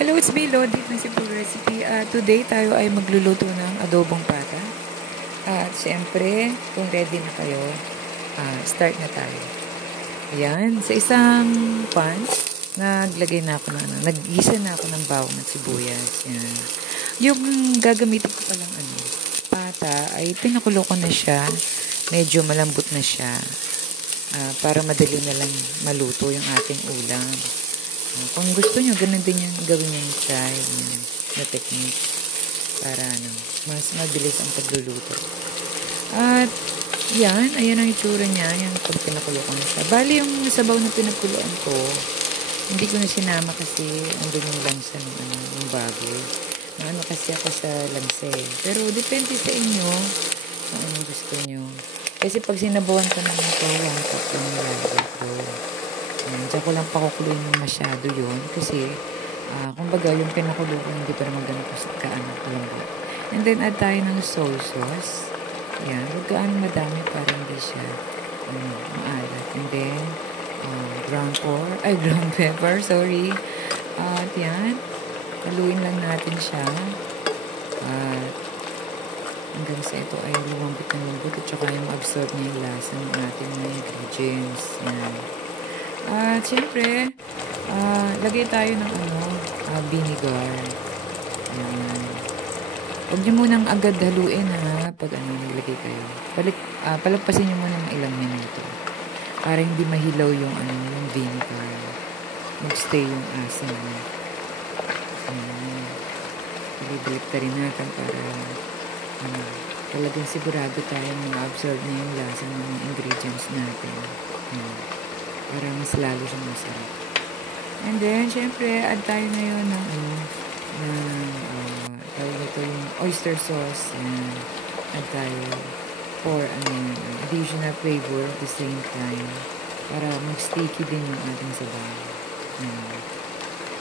Hello, it's me, Lodi ng Simple Recipe. Today tayo ay magluluto ng adobong pata. At siyempre, kung ready na kayo, start na tayo. Ayan, sa isang pan, naggisa na ako ng bawang at sibuyas. Yan. Yung gagamitin ko palang pata, ay pinakulo ko na siya. Medyo malambot na siya. Para madali na lang maluto yung ating ulam. Kung gusto nyo, ganun din yung gawin yung try na technique para mas mabilis ang pagluluto. At yan, ayan ang itsura niya, yan pag pinakulo ko na siya. Bali yung sabaw na pinakuluan ko, hindi ko na sinama kasi andun yung lansa ng baboy. Kasi ako sa lansa eh. Pero depende sa inyo kung ano gusto nyo. Kasi pag sinabawan ko naman ito, 1 cup lang nilalagay ko. Diyan ko lang pakukuluin masyado yun kasi kumbaga yung pinakulo ko hindi pa naman ganun kalambot. And then add tayo ng soy sauce. Yan, huwag gaano madami para hindi siya maalat. And then ground pepper, sorry. At yan, haluin lang natin siya. At hanggang sa ito ay lumambot at saka yung absorb niya yung lasa ng ating mga ingredients. Yan. At syempre, lagay tayo ng vinegar. Ayan. Huwag nyo munang agad haluin pag nilagay kayo. Palagpasin nyo muna ng ilang minuto. Para hindi mahilaw yung vinegar. Mag-stay yung asin. Ayan. Ibibalik ta rin natin para talagang sigurado tayo ma-absorb niya yung lasa ng mga ingredients natin. Para mas lalo siyang masarap. And then, syempre, add tayo ngayon ng yung oyster sauce. And add tayo for additional flavor at the same time para mag-sticky din yung ating sabaw.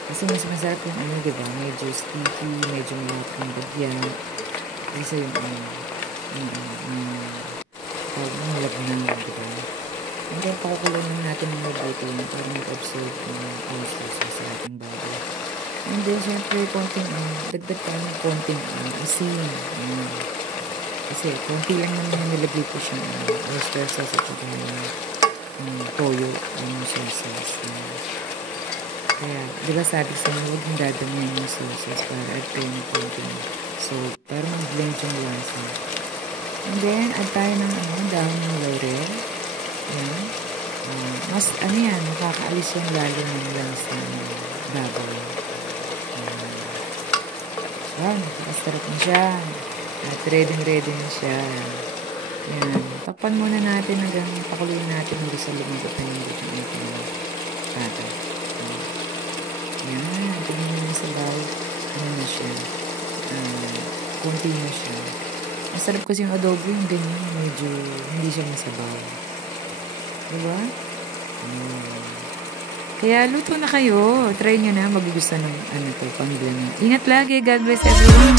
Kasi mas masarap yung diba? Medyo sticky, medyo malapit yung bagyan. Kasi yung malabnang, diba? And then, pakukulong natin ng mabuti para mag-absorb yung oyster sauce sa ating baboy. And then, syempre, dagdag tayo ng konting asin. Kasi, konti lang naman yung nilagay ko siya oyster sauce at saka toyo, yung soy sauce. Kaya, diba sabi sa inyo, huwag yung dadamihan yung soy sauce para add kayo ng konting salt para mag-blend yung lasa. And then, add tayo ng dahon ng laurel. Yan. Mas, nakakaalis yung lalo ng lansa ng baboy. Yan, nakasarap na siya. At ready na siya. Yan. Takpan muna natin hanggang pakuluin natin hanggang sa lumabot na yung ating pata. Yan, tingnan nyo sa baboy. Na siya. Kunti na siya. Masarap kasi yung adobo yung ganyan. Medyo hindi siya masabaw. Diba? Kaya luto na kayo. Try nyo na. Magugustuhan ng pamilya nyo. Ingat lagi. God bless everyone.